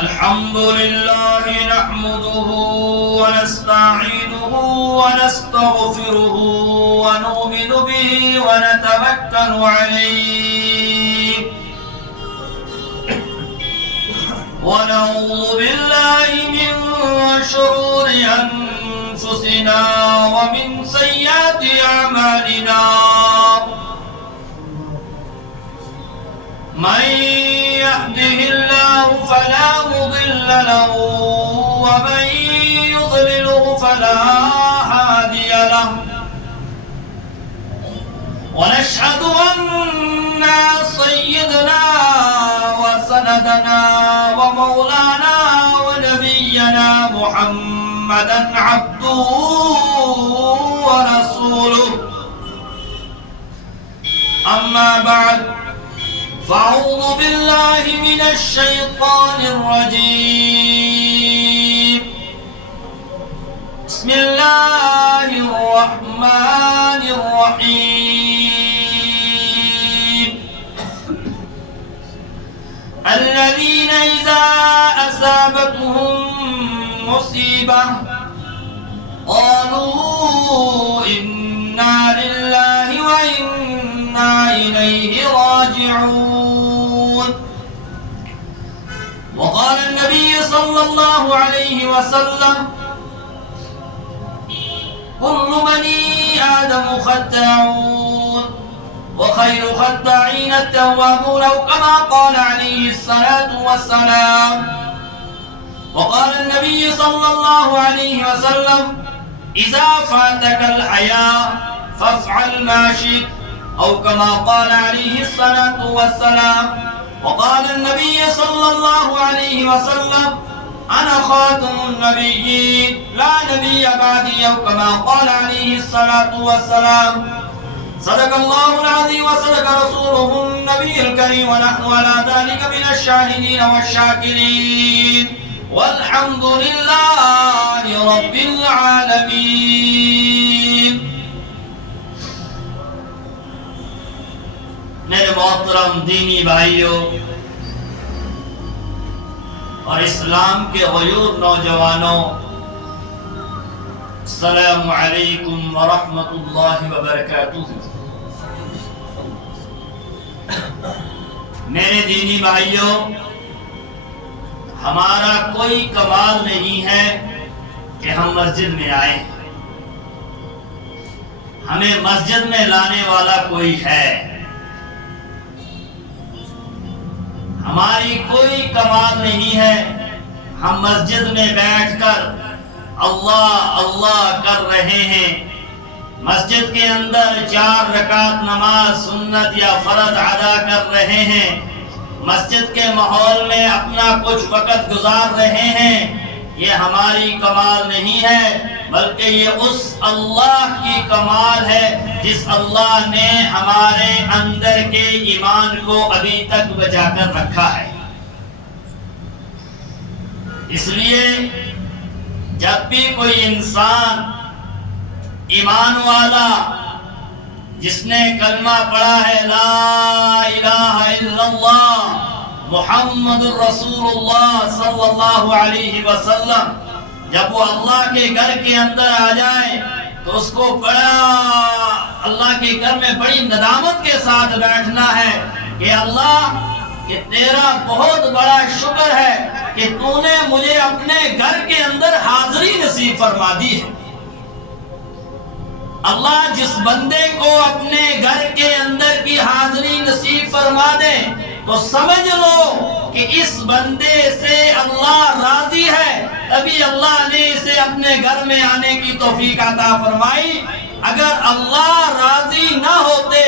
الحمد لله نحمده ونستعينه ونستغفره ونؤمن به ونتوكل عليه ونعوذ بالله من شرور أنفسنا ومن سيئات أعمالنا من يهده الله فلا مضل له ومن يضلله فلا هادي له ونشهد أن سيدنا وسندنا ومولانا ونبينا محمدا عبده ورسوله أما بعد فأعوذ بالله من الشيطان الرجيم بسم الله الرحمن الرحيم الذين إذا أصابتهم مصيبة قالوا إنا لله وإنا إليه راجعون وقال النبي صلى الله عليه وسلم كل بني آدم خطاؤون وخير خطائين التوابون أو كما قال عليه الصلاة والسلام وقال النبي صلى الله عليه وسلم إذا فاتك الحياء فافعل ما شئت أو كما قال عليه الصلاة والسلام وقال النبي صلى الله عليه وسلم أنا خاتم النبيين لا نبي بعدي أو كما قال عليه الصلاة والسلام صدق الله العظيم وصدق رسوله النبي الكريم ونحن على ذلك من الشاهدين والشاكرين والحمد لله رب العالمين میرے محترم دینی بھائیوں اور اسلام کے غیور نوجوانوں، السلام علیکم ورحمۃ اللہ وبرکاتہ۔ میرے دینی بھائیوں، ہمارا کوئی کمال نہیں ہے کہ ہم مسجد میں آئیں، ہمیں مسجد میں لانے والا کوئی ہے۔ ہماری کوئی کمال نہیں ہے ہم مسجد میں بیٹھ کر اللہ اللہ کر رہے ہیں، مسجد کے اندر 4 رکعت نماز سنت یا فرض ادا کر رہے ہیں، مسجد کے ماحول میں اپنا کچھ وقت گزار رہے ہیں۔ یہ ہماری کمال نہیں ہے، بلکہ یہ اس اللہ کی کمال ہے جس اللہ نے ہمارے اندر کے ایمان کو ابھی تک بچا کر رکھا ہے۔ اس لیے جب بھی کوئی انسان ایمان والا جس نے کلمہ پڑھا ہے لا الہ الا اللہ محمد الرسول اللہ صلی اللہ علیہ وسلم، جب وہ اللہ کے گھر کے اندر آ جائے تو اس کو بڑا اللہ کے گھر میں بڑی ندامت کے ساتھ بیٹھنا ہے کہ اللہ کہ تیرا بہت بڑا شکر ہے کہ تو نے مجھے اپنے گھر کے اندر حاضری نصیب فرما دی ہے۔ اللہ جس بندے کو اپنے گھر کے اندر کی حاضری نصیب فرما دے تو سمجھ لو کہ اس بندے سے اللہ راضی ہے، تبھی اللہ نے اسے اپنے گھر میں آنے کی توفیق عطا فرمائی۔ اگر اللہ راضی نہ ہوتے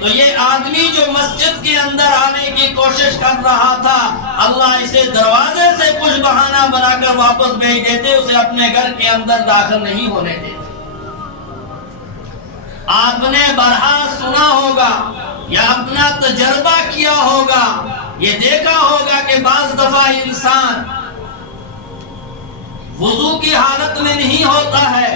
تو یہ آدمی جو مسجد کے اندر آنے کی کوشش کر رہا تھا، اللہ اسے دروازے سے کچھ بہانہ بنا کر واپس بھیج دیتے، اسے اپنے گھر کے اندر داخل نہیں ہونے دیتے۔ آپ نے برہا سنا ہوگا یا اپنا تجربہ کیا ہوگا، یہ دیکھا ہوگا کہ بعض دفعہ انسان وضو کی حالت میں نہیں ہوتا ہے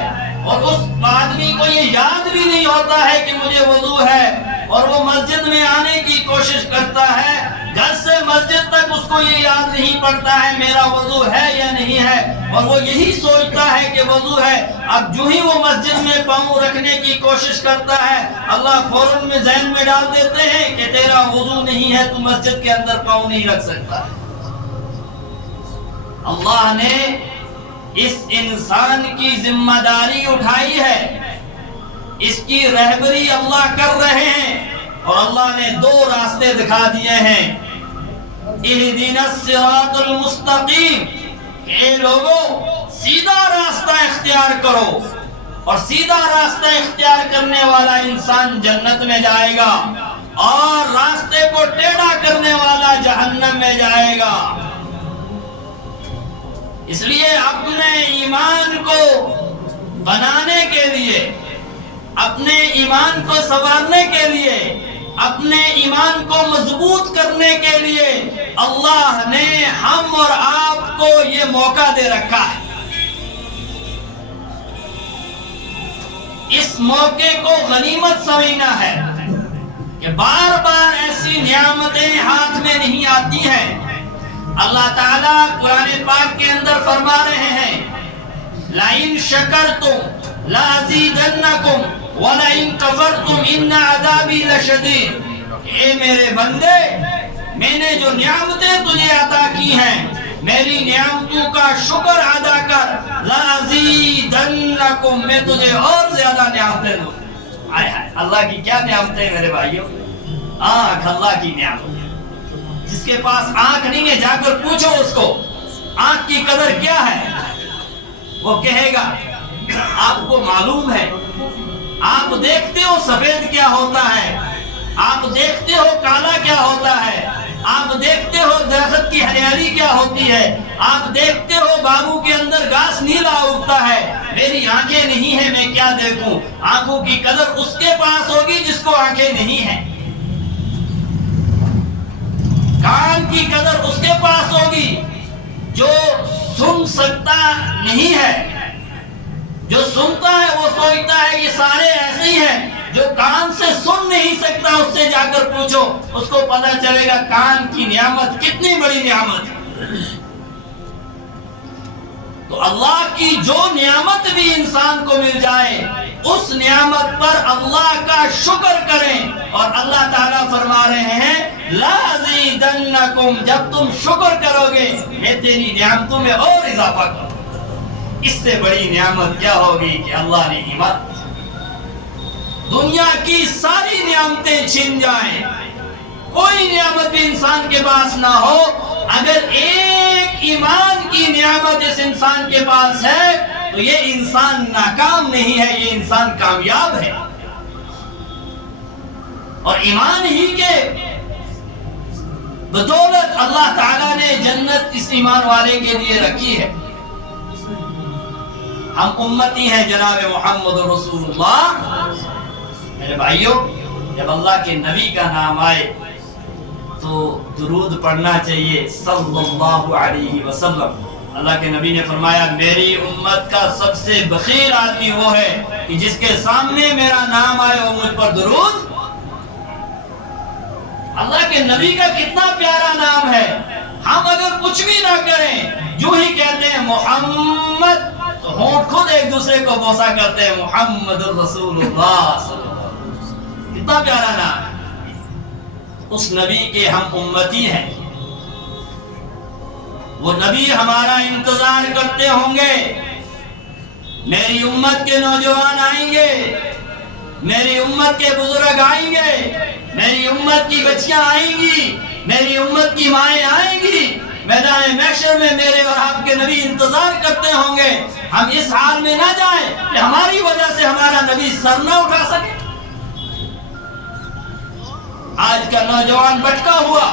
اور اس آدمی کو یہ یاد بھی نہیں ہوتا ہے کہ مجھے وضو ہے، اور وہ مسجد میں آنے کی کوشش کرتا ہے، گھر سے مسجد تک اس کو یہ یاد نہیں پڑتا ہے میرا وضو ہے یا نہیں ہے، اور وہ یہی سوچتا ہے کہ وضو ہے۔ اب جو ہی وہ مسجد میں پاؤں رکھنے کی کوشش کرتا ہے، اللہ فوراً میں ذہن میں ڈال دیتے ہیں کہ تیرا وضو نہیں ہے، تو مسجد کے اندر پاؤں نہیں رکھ سکتا۔ اللہ نے اس انسان کی ذمہ داری اٹھائی ہے، اس کی رہبری اللہ کر رہے ہیں، اور اللہ نے دو راستے دکھا دیے ہیں۔ اہدنا الصراط المستقیم، کہ اے لوگوں سیدھا راستہ اختیار کرو، اور سیدھا راستہ اختیار کرنے والا انسان جنت میں جائے گا، اور راستے کو ٹیڑھا کرنے والا جہنم میں جائے گا۔ اس لیے اپنے ایمان کو بنانے کے لیے، اپنے ایمان کو سنوارنے کے لیے، اپنے ایمان کو مضبوط کرنے کے لیے اللہ نے ہم اور آپ کو یہ موقع دے رکھا ہے۔ اس موقع کو غنیمت سمجھنا ہے کہ بار بار ایسی نعمتیں ہاتھ میں نہیں آتی ہیں۔ اللہ تعالیٰ قرآن پاک کے اندر فرما رہے ہیں لَإِن شَكَرْتُمْ لَأَزِيدَنَّكُمْ وَلَئِن كَفَرْتُمْ إِنَّ عَذَابِي لَشَدِيدٌ۔ اے میرے بندے، میں نے جو نعمتیں تجھے عطا کی ہیں، میری نعمتوں کا شکر ادا کر، لَأَزِيدَنَّكُمْ، میں تجھے اور زیادہ نعمتیں دوں۔ اللہ کی کیا نعمتیں ہیں میرے بھائیوں؟ آنکھ اللہ کی نعمت ہے۔ جس کے پاس آنکھ نہیں ہے جا کر پوچھو اس کو آنکھ کی قدر کیا ہے، وہ کہے گا آپ کو معلوم ہے، آپ دیکھتے ہو سفید کیا ہوتا ہے، آپ دیکھتے ہو کالا کیا ہوتا ہے، آپ دیکھتے ہو درخت کی ہریالی کیا ہوتی ہے، آپ دیکھتے ہو باغوں کے اندر گھاس نیلا اگتا ہے، میری آنکھیں نہیں ہیں، میں کیا دیکھوں؟ آنکھوں کی قدر اس کے پاس ہوگی جس کو آنکھیں نہیں ہیں، کان کی قدر اس کے پاس ہوگی جو سن سکتا نہیں ہے، جو سنتا ہے وہ سوچتا ہے یہ سارے ایسے ہی ہیں، جو کان سے سن نہیں سکتا اس سے جا کر پوچھو، اس کو پتہ چلے گا کان کی نعمت کتنی بڑی نعمت ہے۔ تو اللہ کی جو نعمت بھی انسان کو مل جائے اس نعمت پر اللہ کا شکر کریں، اور اللہ تعالیٰ فرما رہے ہیں لَأَزِيدَنَّكُمْ، جب تم شکر کرو گے میں تیری نعمتوں میں اور اضافہ کروں۔ اس سے بڑی نعمت کیا ہوگی کہ اللہ نے ایمان، دنیا کی ساری نعمتیں چھن جائیں، کوئی نعمت بھی انسان کے پاس نہ ہو، اگر ایک ایمان کی نعمت اس انسان کے پاس ہے تو یہ انسان ناکام نہیں ہے، یہ انسان کامیاب ہے۔ اور ایمان ہی کے بدولت اللہ تعالیٰ نے جنت اس ایمان والے کے لیے رکھی ہے۔ ہم امتی ہیں جناب محمد رسول اللہ۔ میرے بھائیوں، جب اللہ کے نبی کا نام آئے تو درود پڑھنا چاہیے صلی اللہ علیہ وسلم۔ اللہ کے نبی نے فرمایا میری امت کا سب سے بخیل آدمی وہ ہے کہ جس کے سامنے میرا نام آئے وہ مجھ پر درود۔ اللہ کے نبی کا کتنا پیارا نام ہے، ہم اگر کچھ بھی نہ کریں جو ہی کہتے ہیں محمد، تو ہونٹ خود ایک دوسرے کو بوسا کرتے ہیں محمد الرسول اللہ صلی اللہ علیہ وسلم۔ کتنا پیارا نام ہے، اس نبی کے ہم امتی ہیں، وہ نبی ہمارا انتظار کرتے ہوں گے، میری امت کے نوجوان آئیں گے، میری امت کے بزرگ آئیں گے، میری امت کی بچیاں آئیں گی، میری امت کی مائیں آئیں گی، میدان محشر میں میرے اور آپ کے نبی انتظار کرتے ہوں گے۔ ہم اس حال میں نہ جائیں کہ ہماری وجہ سے ہمارا نبی سر نہ اٹھا سکے۔ آج کا نوجوان بھٹکا ہوا،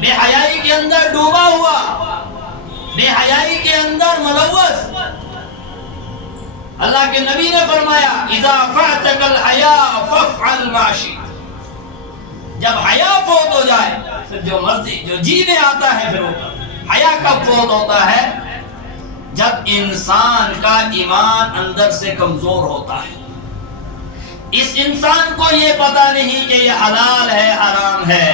بے حیائی کے اندر ڈوبا ہوا، بے حیائی کے اندر ملوث۔ اللہ کے نبی نے فرمایا اذا فاتك الحیاء فافعل ما شئت، جب حیا فوت ہو جائے پھر جو مرضی جو جی میں آتا ہے پھر وہ کر۔ حیا کب فوت ہوتا ہے؟ جب انسان کا ایمان اندر سے کمزور ہوتا ہے، اس انسان کو یہ پتا نہیں کہ یہ حلال ہے حرام ہے،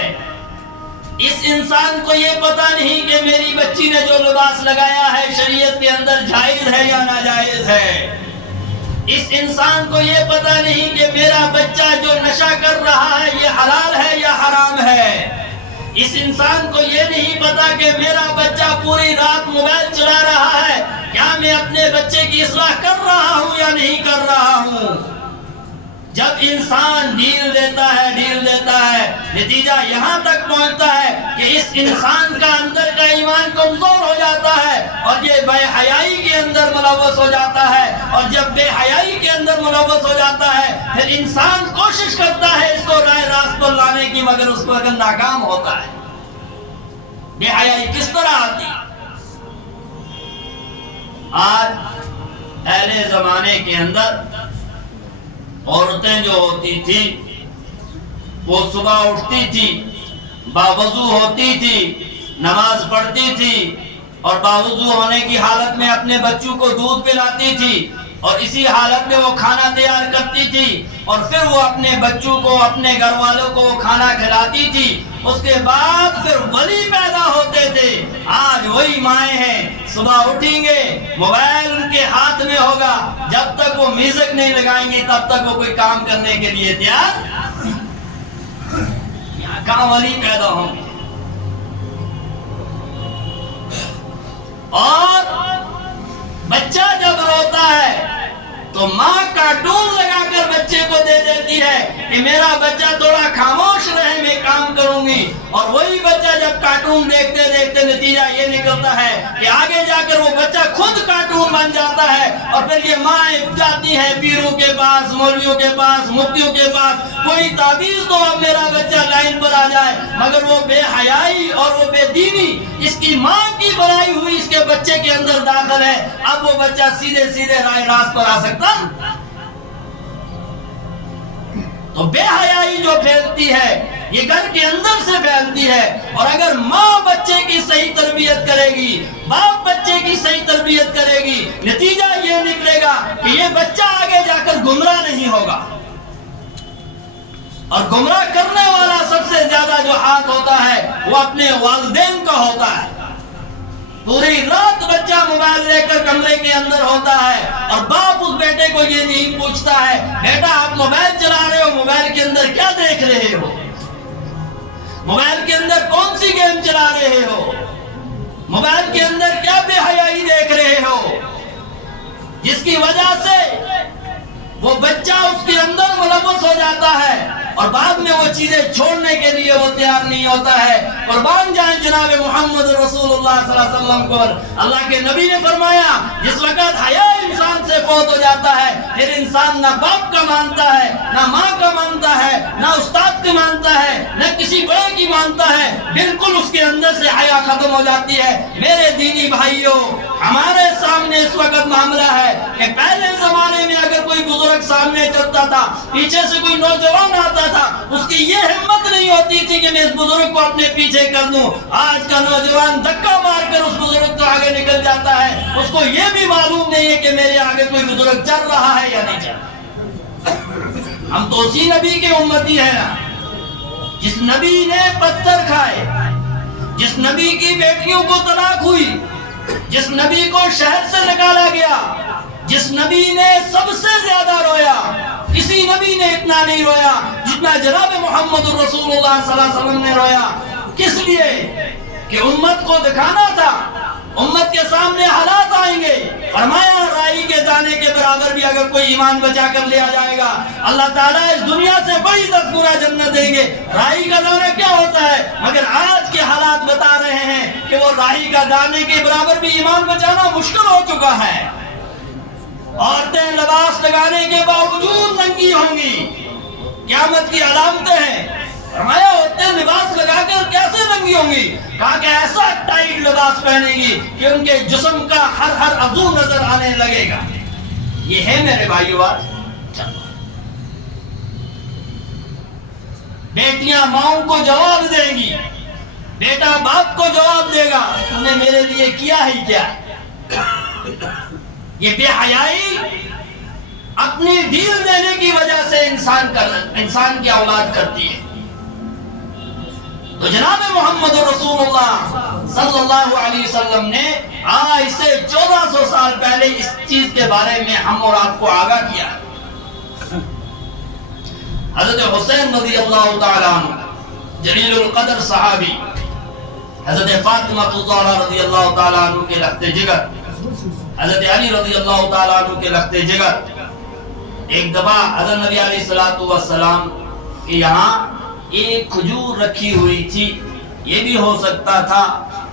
اس انسان کو یہ پتا نہیں کہ میری بچی نے جو لباس لگایا ہے شریعت کے اندر جائز ہے یا ناجائز ہے، اس انسان کو یہ پتا نہیں کہ میرا بچہ جو نشہ کر رہا ہے یہ حلال ہے یا حرام ہے، اس انسان کو یہ نہیں پتا کہ میرا بچہ پوری رات موبائل چلا رہا ہے، کیا میں اپنے بچے کی اصلاح کر رہا ہوں یا نہیں کر رہا ہوں۔ جب انسان ڈھیل دیتا ہے نتیجہ یہاں تک پہنچتا ہے کہ اس انسان کا اندر کا ایمان کمزور ہو جاتا ہے اور یہ بے حیائی کے اندر ملوث ہو جاتا ہے، اور جب بے حیائی کے اندر ملوث ہو جاتا ہے پھر انسان کوشش کرتا ہے اس کو راہ راست پر لانے کی، مگر اس کو اگر ناکام ہوتا ہے۔ بے حیائی کس طرح آتی؟ آج اہل زمانے کے اندر عورتیں جو ہوتی تھی وہ صبح اٹھتی تھی، باوضو ہوتی تھی، نماز پڑھتی تھی، اور باوضو ہونے کی حالت میں اپنے بچوں کو دودھ پلاتی تھی، اور اسی حالت میں وہ کھانا تیار کرتی تھی، اور پھر وہ اپنے بچوں کو، اپنے گھر والوں کو وہ کھانا کھلاتی تھی۔ اس کے بعد پھر ولی پیدا ہوتے تھے۔ آج وہی مائیں ہیں، صبح اٹھیں گے موبائل ان کے ہاتھ میں ہوگا، جب تک وہ میوزک نہیں لگائیں گی تب تک وہ کوئی کام کرنے کے لیے تیار کہاں ولی پیدا ہوں گے۔ اور بچہ جب روتا ہے تو ماں کارٹون لگا کر بچے کو دے دیتی ہے کہ میرا بچہ تھوڑا خاموش رہے، میں کام کروں گی، اور وہی بچہ جب کارٹون دیکھتے دیکھتے نتیجہ یہ نکلتا ہے کہ آگے جا کر وہ بچہ خود کارٹون بن جاتا ہے، اور پھر یہ مائیں جاتی ہیں پیروں کے پاس، مولویوں کے پاس، مفتیوں کے پاس، کوئی تعویذ تو اب میرا بچہ لائن پر آ جائے، مگر وہ بے حیائی اور وہ بے دینی اس کی ماں کی بنائی ہوئی اس کے بچے کے اندر داخل ہے۔ اب وہ بچہ سیدھے سیدھے راہ راست پر آ سکتا؟ تو بے حیائی جو پھیلتی ہے یہ گھر کے اندر سے پھیلتی ہے، اور اگر ماں بچے کی صحیح تربیت کرے گی، باپ بچے کی صحیح تربیت کرے گی، نتیجہ یہ نکلے گا کہ یہ بچہ آگے جا کر گمراہ نہیں ہوگا۔ اور گمراہ کرنے والا سب سے زیادہ جو ہاتھ ہوتا ہے وہ اپنے والدین کا ہوتا ہے۔ پوری رات بچہ موبائل لے کر کمرے کے اندر ہوتا ہے، اور باپ اس بیٹے کو یہ نہیں پوچھتا ہے بیٹا آپ موبائل چلا رہے ہو، موبائل کے اندر کیا دیکھ رہے ہو، موبائل کے اندر کون سی گیم چلا رہے ہو، موبائل کے اندر کیا بے حیائی دیکھ رہے ہو، جس کی وجہ سے وہ بچہ اس کے اندر ملوث ہو جاتا ہے، اور بعد میں وہ چیزیں چھوڑنے کے لیے وہ تیار نہیں ہوتا ہے۔ قربان جائیں جناب محمد رسول اللہ صلی اللہ علیہ وسلم کو، اللہ کے نبی نے فرمایا جس وقت حیا انسان سے فوت ہو جاتا ہے پھر انسان نہ باپ کا مانتا ہے، نہ ماں کا مانتا ہے، نہ استاد کا مانتا ہے، نہ کسی بڑے کی مانتا ہے، بالکل اس کے اندر سے حیا ختم ہو جاتی ہے۔ میرے دینی بھائیوں، ہمارے سامنے اس وقت معاملہ ہے کہ پہلے زمانے میں اگر کوئی بزرگ سامنے چلتا تھا، پیچھے سے کوئی نوجوان آتا تھا، اس کی یہ ہمت نہیں ہوتی تھی کہ میں اس بزرگ کو اپنے پیچھے کر دوں۔ آج کا نوجوان دھکا مار کر اس بزرگ کو آگے نکل جاتا ہے، اس کو یہ بھی معلوم نہیں ہے کہ میرے آگے کوئی بزرگ چل رہا ہے یا نہیں چل رہا۔ ہم تو اسی نبی کے امتی ہیں نا، جس نبی نے پتھر کھائے، جس نبی کی بیٹیوں کو طلاق ہوئی، جس نبی کو شہر سے نکالا گیا، جس نبی نے سب سے زیادہ رویا، کسی نبی نے اتنا نہیں رویا جتنا جناب محمد رسول اللہ صلی اللہ علیہ وسلم نے رویا۔ کس لیے؟ کہ امت کو دکھانا تھا، امت کے سامنے حالات آئیں گے، فرمایا رائی کے دانے کے برابر بھی اگر کوئی ایمان بچا کر لیا جائے گا اللہ تعالیٰ اس دنیا سے بڑی 10 گنا جنت دیں گے۔ رائی کا دانہ کیا ہوتا ہے؟ مگر آج کے حالات بتا رہے ہیں کہ وہ رائی کا دانے کے برابر بھی ایمان بچانا مشکل ہو چکا ہے۔ عورتیں لباس لگانے کے باوجود ننگی ہوں گی، قیامت کی علامتیں ہیں۔ فرمایا عورتیں لباس لگا کر کیسے ننگی ہوں گی؟ کہا کہ ایسا ٹائٹ لباس پہنے گی کہ ان کے جسم کا ہر عضو نظر آنے لگے گا۔ یہ ہے میرے بھائیو آج بیٹیاں ماؤں کو جواب دیں گی، بیٹا باپ کو جواب دے گا تم نے میرے لیے کیا ہی کیا۔ یہ بے حیائی اپنی ڈیل دینے کی وجہ سے انسان کی اولاد کرتی ہے. تو جناب محمد رسول اللہ صلی اللہ علیہ وسلم نے آج سے 1400 سال پہلے اس چیز کے بارے میں ہم اور آپ کو آگاہ کیا. حضرت حسین رضی اللہ تعالیٰ عنہ جلیل القدر صحابی، حضرت فاطمہ الزہرا رضی اللہ تعالیٰ عنہ کے لخت جگر، حضرت علی رضی اللہ تعالیٰ عنہ کے لخت جگر. ایک دفعہ حضرت نبی علیہ السلام کے یہاں ایک کھجور رکھی ہوئی تھی. یہ بھی ہو سکتا تھا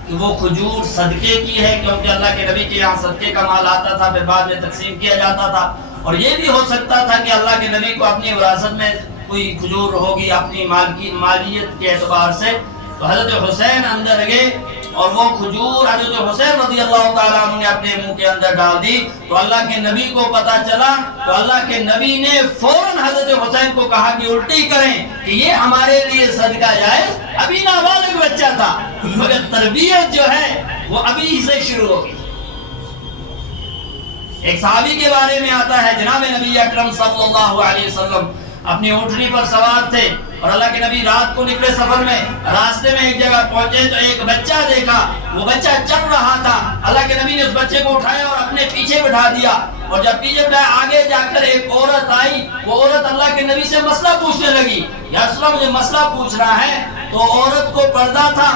کہ وہ کھجور صدقے کی ہے، کیونکہ اللہ کے نبی کے یہاں صدقے کا مال آتا تھا، پھر بعد میں تقسیم کیا جاتا تھا. اور یہ بھی ہو سکتا تھا کہ اللہ کے نبی کو اپنی وراثت میں کوئی کھجور ہوگی اپنی مالیت کے اعتبار سے. تو حضرت حسین اندر گئے اور وہ کھجور حضرت حسین رضی اللہ تعالیٰ عنہ نے اپنے منہ کے اندر ڈال دی. تو اللہ کے نبی کو پتا چلا تو اللہ کے نبی نے فوراً حضرت حسین کو کہا کہ الٹی کریں کہ یہ ہمارے لیے صدقہ جائز. ابھی نابالغ بچہ تھا مگر تربیت جو ہے وہ ابھی سے شروع ہوگی. ایک صحابی کے بارے میں آتا ہے، جناب نبی اکرم صلی اللہ علیہ وسلم اپنی اونٹنی پر سوار تھے اور اللہ کے نبی رات کو نکلے سفر میں. راستے میں ایک جگہ پہنچے تو ایک بچہ دیکھا، وہ بچہ چل رہا تھا. اللہ کے نبی نے اس بچے کو اٹھایا اور اپنے پیچھے بٹھا دیا. اور جب پیچھے بٹھایا آگے جا کر ایک عورت آئی. وہ عورت اللہ کے نبی سے مسئلہ پوچھنے لگی، یا رسول اللہ مجھے مسئلہ پوچھنا ہے. تو عورت کو پردہ تھا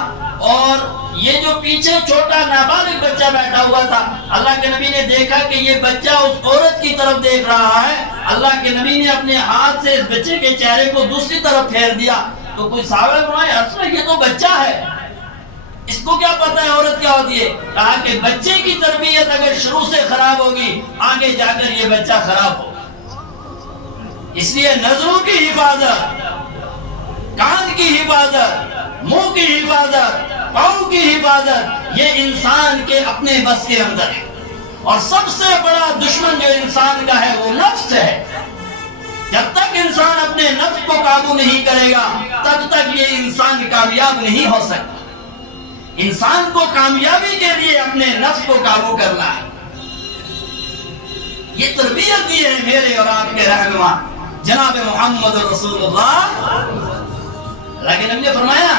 اور یہ جو پیچھے چھوٹا نابالغ بچہ بیٹھا ہوا تھا. اللہ کے نبی نے دیکھا کہ یہ بچہ اس عورت کی طرف دیکھ رہا ہے. اللہ کے نبی نے اپنے ہاتھ سے اس بچے کے چہرے کو دوسری طرف پھیر دیا. تو کوئی صحابہ فرمایا اصل یہ تو بچہ ہے، اس کو کیا پتہ ہے عورت کیا ہوتی ہے. کہا کہ بچے کی تربیت اگر شروع سے خراب ہوگی آگے جا کر یہ بچہ خراب ہوگا. اس لیے نظروں کی حفاظت، کان کی حفاظت، منہ کی حفاظت، پاؤں کی حفاظت یہ انسان کے اپنے بس کے اندر ہے. اور سب سے بڑا دشمن جو انسان کا ہے وہ نفس ہے. جب تک انسان اپنے نفس کو قابو نہیں کرے گا تب تک یہ انسان کامیاب نہیں ہو سکتا. انسان کو کامیابی کے لیے اپنے نفس کو قابو کرنا ہے. یہ تربیت دی ہے میرے اور آپ کے رہنما جناب محمد رسول اللہ. اللہ کے نبی نے فرمایا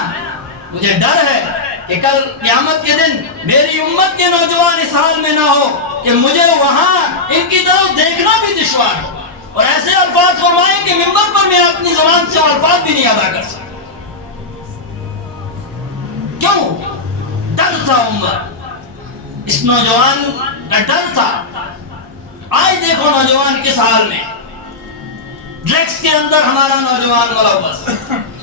مجھے ڈر ہے کہ کل قیامت کے دن میری امت کے نوجوان اس حال میں نہ ہو کہ مجھے وہاں ان کی طرف دیکھنا بھی دشوار ہو. اور ایسے الفاظ فرمائے کہ منبر پر میں اپنی زبان سے الفاظ بھی نہیں ادا کر سکتا. کیوں؟ ڈر تھا امت، اس نوجوان کا ڈر تھا. آج دیکھو نوجوان کس حال میں. ڈرگس کے اندر ہمارا نوجوان ملوث،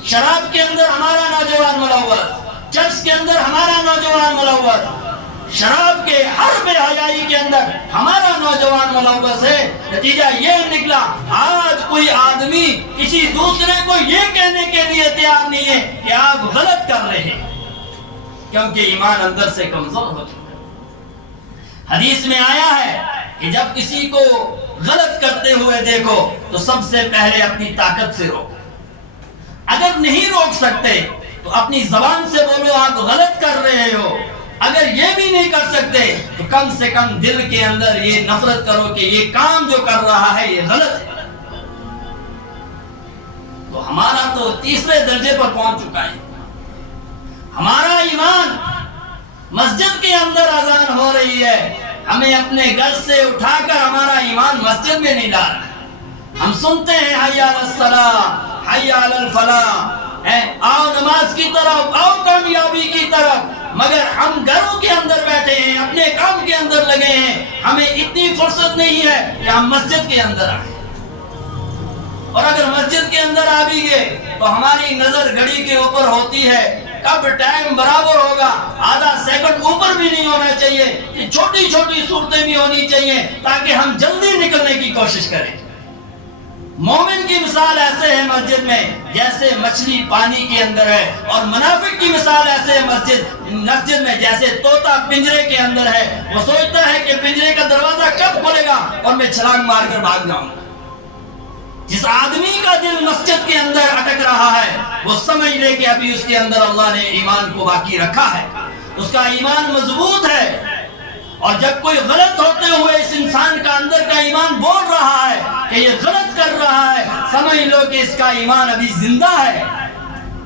شراب کے اندر ہمارا نوجوان ملوث، چرس کے اندر ہمارا نوجوان ملوث، شراب کے ہر بے حیائی کے اندر ہمارا نوجوان ملوث ہے. نتیجہ یہ نکلا آج کوئی آدمی کسی دوسرے کو یہ کہنے کے لیے تیار نہیں ہے کہ آپ غلط کر رہے ہیں، کیونکہ ایمان اندر سے کمزور ہو چکا. حدیث میں آیا ہے کہ جب کسی کو غلط کرتے ہوئے دیکھو تو سب سے پہلے اپنی طاقت سے روکو. اگر نہیں روک سکتے تو اپنی زبان سے بولو آپ غلط کر رہے ہو. اگر یہ بھی نہیں کر سکتے تو کم سے کم دل کے اندر یہ نفرت کرو کہ یہ کام جو کر رہا ہے یہ غلط ہے. تو ہمارا تو تیسرے درجے پر پہنچ چکا ہے. ہمارا ایمان مسجد کے اندر اذان ہو رہی ہے، ہمیں اپنے گھر سے اٹھا کر ہمارا ایمان مسجد میں نہیں ڈال رہا. ہم سنتے ہیں حی علی الصلاۃ، حی علی الفلاح، آؤ نماز کی طرف، آؤ کامیابی کی طرف. مگر ہم گھروں کے اندر بیٹھے ہیں، اپنے کام کے اندر لگے ہیں. ہمیں اتنی فرصت نہیں ہے کہ ہم مسجد کے اندر آئیں. اور اگر مسجد کے اندر آ بھی گئے تو ہماری نظر گھڑی کے اوپر ہوتی ہے، کب ٹائم برابر ہوگا آدھا سیکنڈ اوپر بھی نہیں ہونا چاہیے کہ چھوٹی چھوٹی صورتیں بھی ہونی چاہیے تاکہ ہم جلدی نکلنے کی کوشش کریں. مومن کی مثال ایسے ہے مسجد میں جیسے مچھلی پانی کے اندر ہے، اور منافق کی مثال ایسے ہے مسجد میں جیسے طوطا پنجرے کے اندر ہے. وہ سوچتا ہے کہ پنجرے کا دروازہ کب کھلے گا اور میں چھلانگ مار کر بھاگ جاؤں گا. جس آدمی کا دل مسجد کے اندر اٹک رہا ہے وہ سمجھ لے کہ ابھی اس کے اندر اللہ نے ایمان کو باقی رکھا ہے، اس کا ایمان مضبوط ہے. اور جب کوئی غلط ہوتے ہوئے اس انسان کا اندر کا ایمان بول رہا ہے کہ یہ غلط کر رہا ہے، سمجھ لو کہ اس کا ایمان ابھی زندہ ہے۔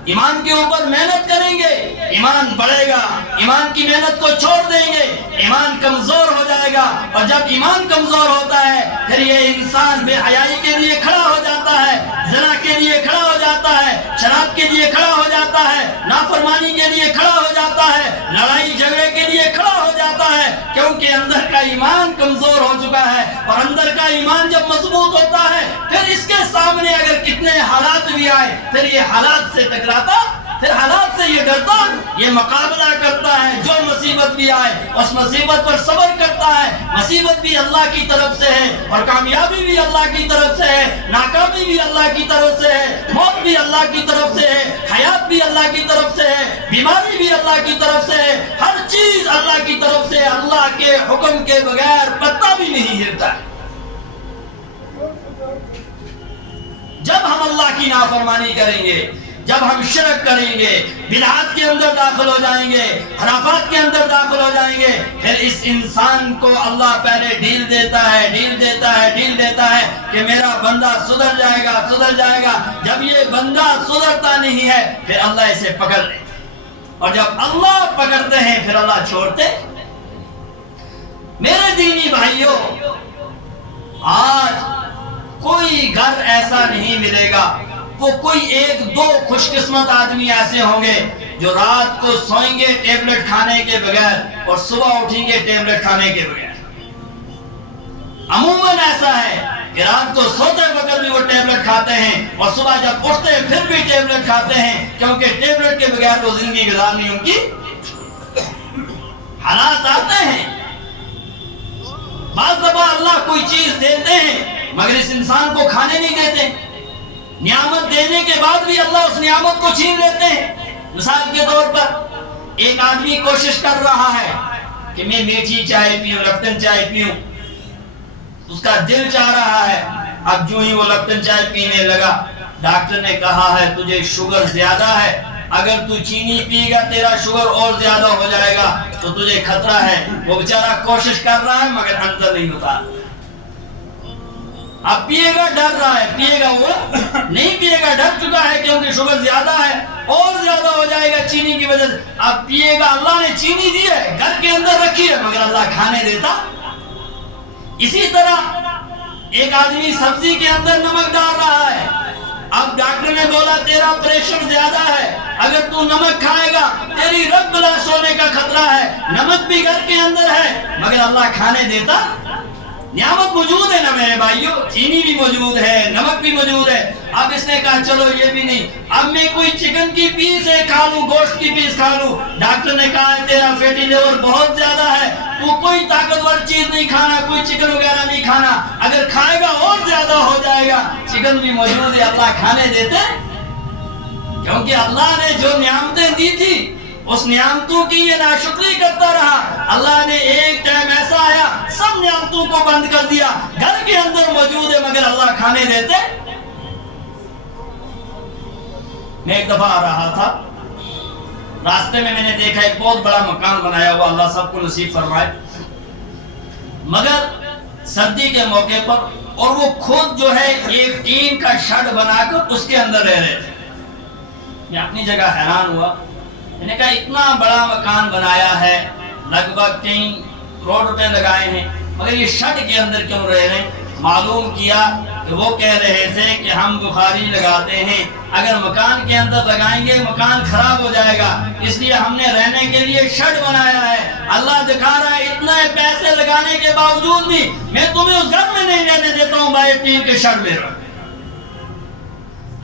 ایمان کے اوپر محنت کریں گے، ایمان بڑھے گا، ایمان کی محنت کو چھوڑ دیں گے، ایمان کمزور ہو جائے گا، اور جب ایمان کمزور ہوتا ہے پھر یہ انسان بے حیائی کے لیے کھڑا ہو جاتا ہے، زنا کے لیے کھڑا ہو جاتا ہے، شراب کے لیے کھڑا ہو جاتا ہے، نافرمانی کے لیے کھڑا ہو جاتا ہے، لڑائی جھگڑے کے لیے کھڑا ہو جاتا ہے، کیونکہ اندر کا ایمان کمزور ہو چکا ہے۔ اور اندر کا ایمان جب مضبوط ہوتا ہے پھر اس کے سامنے اگر کتنے حالات بھی آئے پھر یہ حالات سے ٹکراتا، پھر حالات سے یہ ڈرتا، یہ مقابلہ کرتا ہے، جو مصیبت بھی آئے اس مصیبت پر صبر کرتا ہے۔ مصیبت بھی اللہ کی طرف سے ہے اور کامیابی بھی اللہ کی طرف سے ہے، ناکامی بھی اللہ کی طرف سے ہے، موت بھی اللہ کی طرف سے ہے، حیات بھی اللہ کی طرف سے ہے، بیماری بھی اللہ کی طرف سے ہے، ہر چیز اللہ کی طرف سے ہے۔ اللہ کے حکم کے بغیر پتہ بھی نہیں ہلتا ہے۔ جب ہم اللہ کی نافرمانی کریں گے، جب ہم شرک کریں گے، بدعات کے اندر داخل ہو جائیں گے، خرافات کے اندر داخل ہو جائیں گے، پھر اس انسان کو اللہ پہلے ڈھیل دیتا ہے کہ میرا بندہ سدھر جائے گا، سدھر جائے گا۔ جب یہ بندہ سدھرتا نہیں ہے پھر اللہ اسے پکڑ لے، اور جب اللہ پکڑتے ہیں پھر اللہ چھوڑتے۔ میرے دینی بھائیوں، آج کوئی گھر ایسا نہیں ملے گا، وہ کوئی ایک دو خوش قسمت آدمی ایسے ہوں گے جو رات کو سوئیں گے ٹیبلٹ کھانے کے بغیر اور صبح اٹھیں گے ٹیبلٹ کھانے کے بغیر۔ عموماً ایسا ہے کہ رات کو سوتے وقت بھی وہ ٹیبلٹ کھاتے ہیں اور صبح جب اٹھتے ہیں پھر بھی ٹیبلٹ کھاتے ہیں، کیونکہ ٹیبلٹ کے بغیر وہ زندگی گزارنی ان کی۔ حالات آتے ہیں، بعض دفعہ اللہ کوئی چیز دیتے ہیں مگر اس انسان کو کھانے نہیں دیتے، نعمت دینے کے بعد بھی اللہ اس نعمت کو چھین لیتے ہیں۔ مثال کے طور پر ایک آدمی کوشش کر رہا ہے کہ میں میٹھی چائے پیوں، لپٹن چائے پیوں، اس کا دل چاہ رہا ہے، اب جو ہی وہ لپٹن چائے پینے لگا ڈاکٹر نے کہا ہے تجھے شوگر زیادہ ہے، اگر تو چینی پیے گا تیرا شوگر اور زیادہ ہو جائے گا تو تجھے خطرہ ہے۔ وہ بیچارہ کوشش کر رہا ہے مگر اندر نہیں ہوتا، اب پیے گا ڈر رہا ہے، پیے گا وہ نہیں پیے گا، ڈر چکا ہے کیونکہ شوگر زیادہ ہے، اور زیادہ ہو جائے گا چینی کی وجہ سے۔ اب پیے گا، اللہ نے چینی دی ہے، گھر کے اندر رکھی ہے مگر اللہ کھانے دیتا۔ اسی طرح ایک آدمی سبزی کے اندر نمک ڈال رہا ہے، اب ڈاکٹر نے بولا تیرا پریشر زیادہ ہے، اگر تو نمک کھائے گا تیری رگ بلاش ہونے کا خطرہ ہے، نمک بھی گھر کے اندر ہے مگر اللہ کھانے دیتا۔ نعمت موجود ہے نا میرے بھائیوں، چینی بھی موجود ہے، نمک بھی موجود ہے۔ اب اس نے کہا چلو یہ بھی نہیں، اب میں کوئی چکن کی پیس کھا لوں، گوشت کی پیس کھا لوں۔ ڈاکٹر نے کہا ہے تیرا فیٹی لیور بہت زیادہ ہے، تو کوئی طاقتور چیز نہیں کھانا، کوئی چکن وغیرہ نہیں کھانا، اگر کھائے گا اور زیادہ ہو جائے گا۔ چکن بھی موجود ہے، اللہ کھانے دیتے، کیونکہ اللہ نے جو نعمتیں دی تھی اس نعمتوں کی یہ ناشکری کرتا رہا۔ اللہ نے ایک ٹائم ایسا آیا سب نعمتوں کو بند کر دیا، گھر کے اندر موجود ہے مگر اللہ کھانے دیتے۔ میں ایک دفعہ آ رہا تھا، راستے میں نے دیکھا ایک بہت بڑا مکان بنایا ہوا، اللہ سب کو نصیب فرمائے، مگر سردی کے موقع پر، اور وہ خود جو ہے ایک ٹین کا شیڈ بنا کر اس کے اندر رہ رہے تھے۔ میں اپنی جگہ حیران ہوا، میں نے کہا اتنا بڑا مکان بنایا ہے، لگ بھگ 3 کروڑ روپے لگائے ہیں، مگر یہ شیڈ کے اندر کیوں رہ رہے ہیں؟ معلوم کیا کہ وہ کہہ رہے تھے کہ ہم بخاری لگاتے ہیں، اگر مکان کے اندر لگائیں گے مکان خراب ہو جائے گا، اس لیے ہم نے رہنے کے لیے شیڈ بنایا ہے۔ اللہ دکھا رہا ہے اتنے پیسے لگانے کے باوجود بھی میں تمہیں اس گھر میں نہیں رہنے دیتا ہوں، بھائی ٹین کے شیڈ میں رہو۔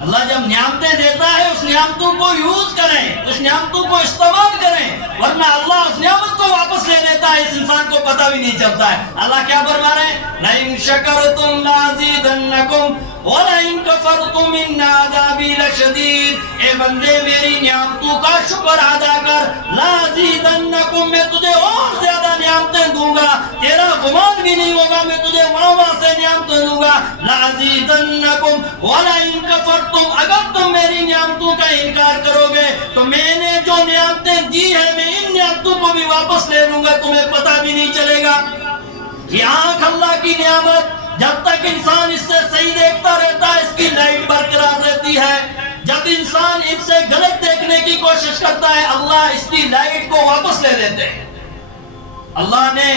اللہ جب نعمتیں دیتا ہے اس نعمتوں کو یوز کریں، اس نعمتوں کو استعمال کریں، ورنہ اللہ اس نعمت کو واپس لے لیتا ہے، اس انسان کو پتہ بھی نہیں چلتا ہے۔ اللہ کیا فرما رہے ہیں؟ لَئِن شَكَرْتُمْ لَأَزِيدَنَّكُمْ وَلَئِن كَفَرْتُمْ إِنَّ عَذَابِي لَشَدِيدٌ۔ اے بندے میری نعمتوں کا شکر ادا کر، لَأَزِيدَنَّكُمْ، میں تجھے اور زیادہ نعمتیں دوں گا، تیرا گمان بھی نہیں ہوگا، میں تجھے وہاں سے نعمتیں دوں گا۔ لَأَزِيدَنَّكُمْ وَلَئِن كَفَرْتُمْ، اگر تم میری نعمتوں کا انکار کرو گے تو میں نے جو نعمتیں دی ہیں میں ان نعمتوں کو بھی واپس لے لوں گا، تمہیں پتہ بھی نہیں چلے گا۔ یہ آنکھ اللہ کی نعمت، جب تک انسان اس سے صحیح دیکھتا رہتا ہے اس کی لائٹ برقرار رہتی ہے، جب انسان اس سے غلط دیکھنے کی کوشش کرتا ہے اللہ اس کی لائٹ کو واپس لے لیتے ہیں۔ اللہ نے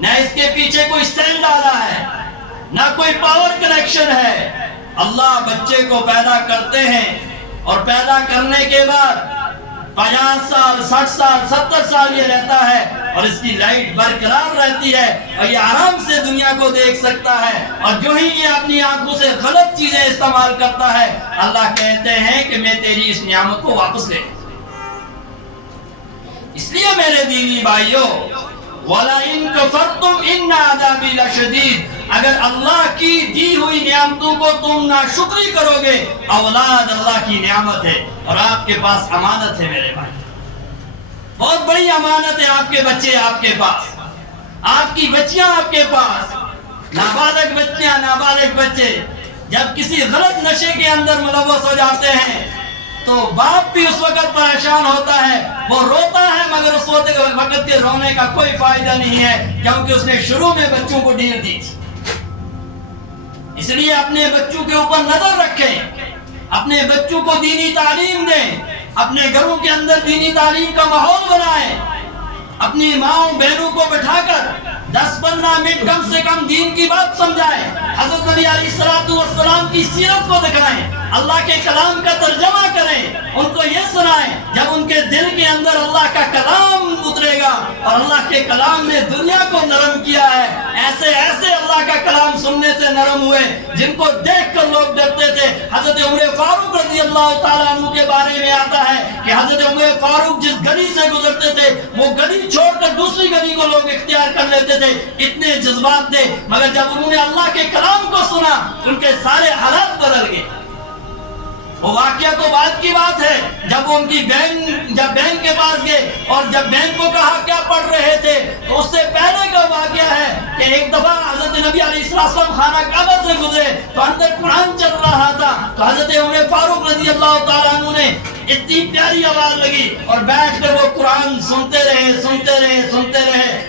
نہ اس کے پیچھے کوئی سیل ڈالا ہے، نہ کوئی پاور کنیکشن ہے۔ اللہ بچے کو پیدا کرتے ہیں اور پیدا کرنے کے بعد 50 سال 60 سال 70 سال یہ رہتا ہے اور اس کی لائٹ برقرار رہتی ہے اور یہ آرام سے دنیا کو دیکھ سکتا ہے، اور جو ہی یہ اپنی آنکھوں سے غلط چیزیں استعمال کرتا ہے اللہ کہتے ہیں کہ میں تیری اس نعمت کو واپس لے۔ اس لیے میرے دینی بھائیوں، وَلَئِن كَفَرْتُمْ إِنَّ عَذَابِي لَشَدِيدٌ، اگر اللہ کی دی ہوئی نعمتوں کو تم ناشکری کرو گے، اولاد اللہ کی نعمت ہے اور آپ کے پاس امانت ہے میرے بھائی، بہت بڑی امانت ہے۔ آپ کے بچے آپ کے پاس، آپ کی بچیاں آپ کے پاس، نابالغ بچیاں نابالغ بچے جب کسی غلط نشے کے اندر ملوث ہو جاتے ہیں تو باپ بھی اس وقت پریشان ہوتا ہے، وہ روتا ہے مگر اس وقت کے رونے کا کوئی فائدہ نہیں ہے، کیونکہ اس نے شروع میں بچوں کو ڈیل دی تھی۔ اس لیے اپنے بچوں کے اوپر نظر رکھیں، اپنے بچوں کو دینی تعلیم دیں، اپنے گھروں کے اندر دینی تعلیم کا ماحول بنائیں، اپنی ماؤں بہنوں کو بٹھا کر 10-15 منٹ کم سے کم دین کی بات سمجھائیں، حضرت نبی علیہ السلام کی سیرت کو دکھائیں، اللہ کے کلام کا ترجمہ کریں، ان کو یہ سنائیں۔ جب ان کے دل کے اندر اللہ کا کلام اترے گا اور اللہ کے کلام نے دنیا کو نرم کیا ہے، ایسے ایسے اللہ کا کلام سننے سے نرم ہوئے جن کو دیکھ کر لوگ ڈرتے تھے۔ حضرت عمر فاروق رضی اللہ تعالیٰ عنہ کے بارے میں آتا ہے کہ حضرت عمر فاروق جس گلی سے گزرتے تھے وہ گلی چھوڑ کر دوسری گلی کو لوگ اختیار کر لیتے تھے، اتنے جذبات تھے، مگر جب انہوں نے اللہ کے کلام کو سنا ان کے سارے حالات بدل گئے۔ وہ واقعہ تو بعد کی بات ہے، جب ان کی بہن کے پاس گئے اور جب بہن کو کہا کیا پڑھ رہے تھے تو اس سے پہلے کا واقعہ ہے کہ ایک دفعہ حضرت نبی علیہ السلام خانہ کعبہ سے گزرے تو اندر قرآن چل رہا تھا، تو حضرت عمر فاروق رضی اللہ تعالیٰ عنہ نے اتنی پیاری آواز لگی اور بیٹھ کر وہ قرآن سنتے رہے۔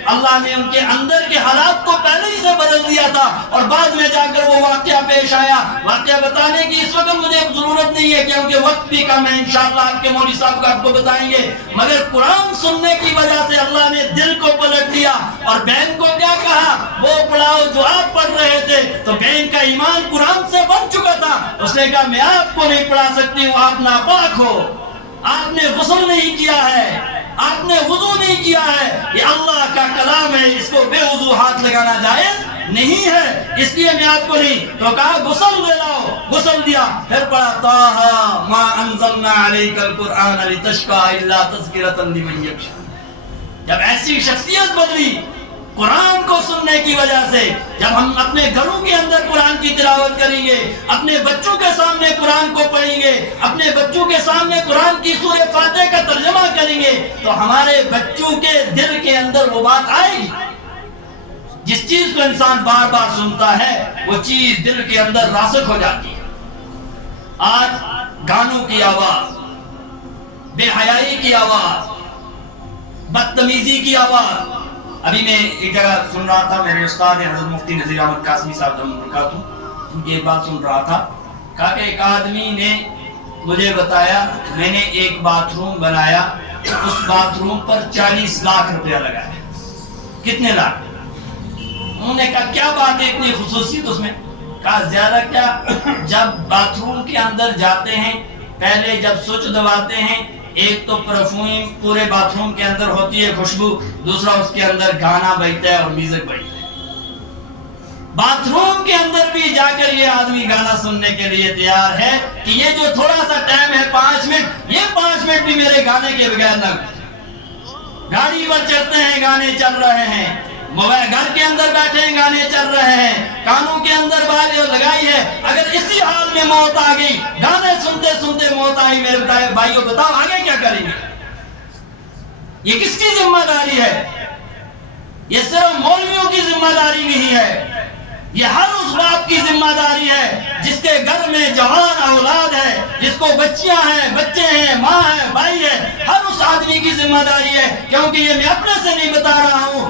اللہ نے ان کے اندر کے حالات کو پہلے ہی سے بدل دیا تھا اور بعد میں جا کر وہ واقعہ پیش آیا۔ واقعہ بتانے کی اس وقت مجھے ضرورت نہیں ہے کیونکہ وقت بھی کم ہے، انشاءاللہ آپ کے مولوی صاحب کو آپ کو بتائیں گے، مگر قرآن سننے کی وجہ سے اللہ نے دل کو پلٹ دیا۔ اور بہن کو کیا کہا؟ وہ پڑھاؤ جو آپ پڑھ رہے تھے، تو بہن کا ایمان قرآن سے بن چکا تھا، اس نے کہا میں آپ کو نہیں پڑھا سکتی ہوں، آپ ناپاک ہو، آپ نے غسل نہیں کیا ہے، آپ نے وضو نہیں کیا ہے، یہ اللہ کا کلام ہے، اس کو بے وضو ہاتھ لگانا جائز نہیں ہے، اس لیے میں آپ کو نہیں۔ تو کہا غسل دے لاؤ، غسل دیا، پھر پڑھا طٰہٰ ما انزلنا علیک القرآن لتشقیٰ الا تذکرۃ لمن یخشیٰ۔ جب ایسی شخصیت بدلی قرآن کو سننے کی وجہ سے، جب ہم اپنے گھروں کے اندر قرآن کی تلاوت کریں گے، اپنے بچوں کے سامنے قرآن کو پڑھیں گے، اپنے بچوں کے سامنے قرآن کی سورہ فاتحہ کا ترجمہ کریں گے، تو ہمارے بچوں کے دل کے اندر وہ بات آئے گی۔ جس چیز کو انسان بار بار سنتا ہے وہ چیز دل کے اندر راسخ ہو جاتی ہے۔ آج گانوں کی آواز، بے حیائی کی آواز، بدتمیزی کی آواز۔ ابھی میں ایک جگہ سن رہا تھا، میرے استاد حضرت مفتی نذیر احمد قاسمی صاحب ان کی ایک بات سن رہا تھا، کہا کہ ایک آدمی نے مجھے بتایا میں نے ایک باتھ روم بنایا، اس باتھ روم پر 40 لاکھ روپیہ لگایا۔ کتنے لاکھ؟ انہوں نے کہا کیا بات ہے اتنی خصوصیت اس میں؟ کہا زیادہ کیا، جب باتھ روم کے اندر جاتے ہیں پہلے جب سوئچ دباتے ہیں، ایک تو پرفیوم پورے باتھ روم کے اندر ہوتی ہے خوشبو، دوسرا اس کے اندر گانا بجتا ہے اور میوزک بجتا ہے۔ باتھ روم کے اندر بھی جا کر یہ آدمی گانا سننے کے لیے تیار ہے کہ یہ جو تھوڑا سا ٹائم ہے 5 منٹ، یہ 5 منٹ بھی میرے گانے کے بغیر نہ گزرے۔ گاڑی پر چڑھتے ہیں گانے چل رہے ہیں، موبائل گھر کے اندر بیٹھے ہیں گانے چل رہے ہیں، کانوں کے اندر بال لگائی ہے۔ اگر اسی حال میں موت آ گئی، گانے سنتے سنتے موت آئی، میرے بھائیوں بتاؤ آگے کیا کریں گے؟ یہ کس کی ذمہ داری ہے؟ یہ صرف مولویوں کی ذمہ داری نہیں ہے، یہ ہر اس باپ کی ذمہ داری ہے جس کے گھر میں جوان اولاد ہے، جس کو بچیاں ہیں، بچے ہیں، ماں ہے، بھائی ہے، ہر اس آدمی کی ذمہ داری ہے۔ کیونکہ یہ میں اپنے سے نہیں بتا رہا ہوں،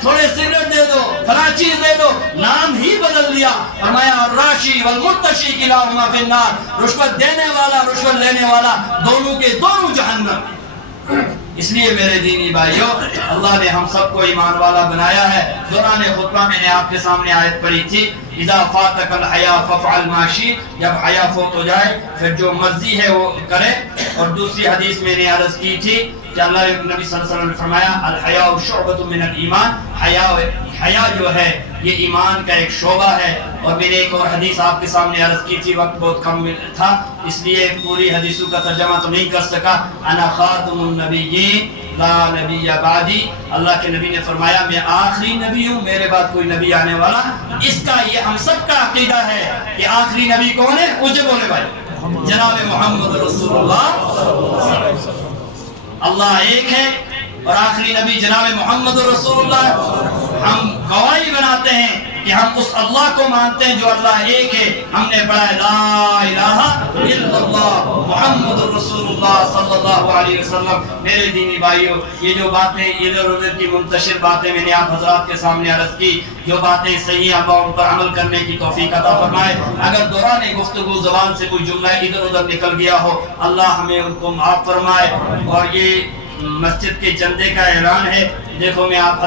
تھوڑے سگریٹ دے دو، فلاں چیز دے دو، نام ہی بدل دیا. فرمایا الراشی والمرتشی کلاہما فی النار، رشوت دینے والا رشوت لینے والا دونوں کے دونوں جہنم. اس لیے میرے دینی بھائیوں، اللہ نے ہم سب کو ایمان والا بنایا ہے. دوران خطبہ میں نے آپ کے سامنے آیت پڑھی تھی، اذا فاتک الحیا فافعل ما شئت، جب حیا فوت ہو جائے پھر جو مرضی ہے وہ کرے. اور دوسری حدیث میں نے عرض کی تھی کہ اللہ نبی صلی اللہ علیہ وسلم نے فرمایا الحیاء شعبۃ من الایمان، حیا جو ہے یہ ایمان کا ایک شعبہ ہے. اور میں نے ایک اور حدیث آپ کے سامنے عرض کی تھی، وقت بہت کم تھا اس لیے پوری حدیثوں کا ترجمہ تو نہیں کر سکا. انا خاتم النبیین لا نبی بعدی، اللہ کے نبی نے فرمایا میں آخری نبی ہوں، میرے بعد کوئی نبی آنے والا. اس کا یہ ہم سب کا عقیدہ ہے کہ آخری نبی کون ہے؟ مجھے بولے بھائی، جناب محمد رسول اللہ. اللہ ایک ہے اور آخری نبی جناب محمد رسول اللہ. ہم گواہی بناتے ہیں کہ ہم اس اللہ کو مانتے ہیں جو اللہ ایک ہے. ہم نے پڑھا ہے لا الہ الا اللہ محمد رسول اللہ صلی اللہ علیہ وسلم. میرے دینی بھائیوں، یہ جو باتیں ادھر ادھر کی منتشر باتیں میں نے آپ حضرات کے سامنے عرض کی، جو باتیں صحیح اللہ ان پر عمل کرنے کی توفیق عطا فرمائے. اگر دوران گفتگو زبان سے کوئی جملہ ادھر ادھر نکل گیا ہو، اللہ ہمیں ان کو معاف فرمائے. اور یہ مسجد کے چندے کا اعلان ہے. دیکھو میں آپ